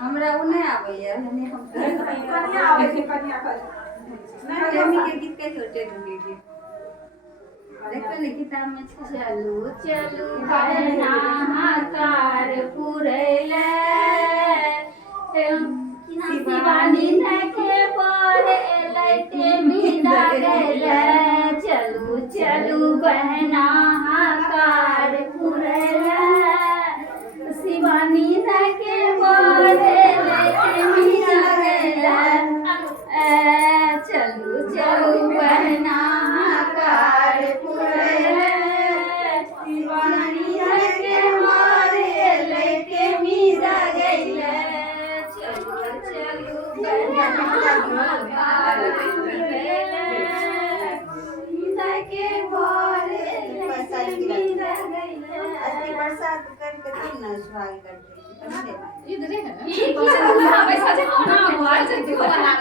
हमरा उ नहीं आबैया हने हम कन्या आवे छै कन्या कर नहीं प्रेमी के गीत कैसे होते दूंगी गीत देखो ने किताब में छै चलू चलू बहना हकार पुरैले शिवानी नखे पर एलै ते बिदा गेलै चलू चलू बहना हकार पुरैले शिवानी नखे पर एलै ते बिदा गेलै चलू चलू बहना हकार पुरैले शिवानी नखे पर एलै ते बिदा गेलै चलू चलू बहना हकार पुरैले नखे पर एलै ते बिदा गेलै असली बरसात करके तुम ना सुहाग करते ये दे है ना ये पैसा जे कोना आवाज जे वाला